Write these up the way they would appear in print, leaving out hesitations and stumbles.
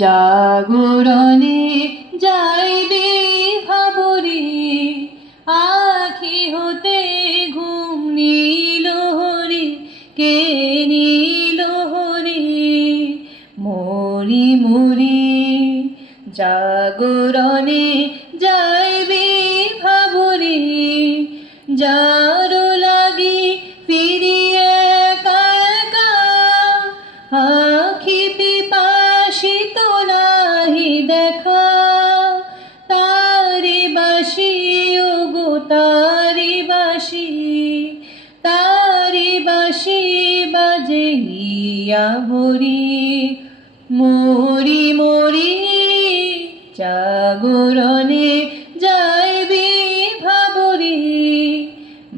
জাগরণে যাইবে ভাবরে, আখি হতে ঘুম নীল হরি, কে নীল হরি। মরি মরি জাগরণে যাইবে ভাবরে, যার লাগি ফিরিয়ে একা একা, আখি পিপাসিত নাহি দেখা। তারি বাসি ওগো তারি বাসি, তারি বাসি বাজে হিয়া ভরি। মরি মরি জাগরণে যাইবে ভাবরে,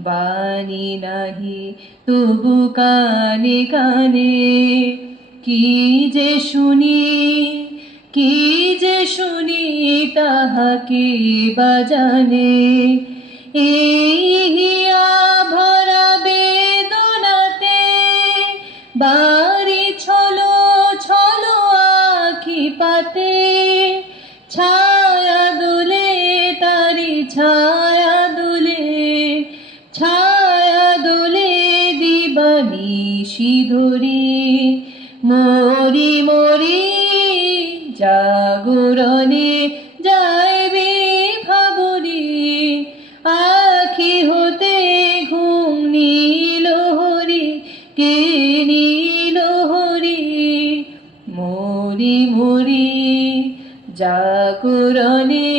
বাণী নাহি তবু কানে কানে। কি যে শুনি কি যে শুনি তাহাকে বাজানে। এই হিয়া ভরা বেদনাতে বাড়ি ছলো ছলো আখি পাতে। ছায়া দুলে তারি ছায়া দুলে, ছায়া দুলে দিবানিশি ধরি। মরি মরি জাগরণে যাইবে ভাবরে, আখি হতে ঘুম নীল হরি, কে নীল হরি। মরি মরি জাগরণে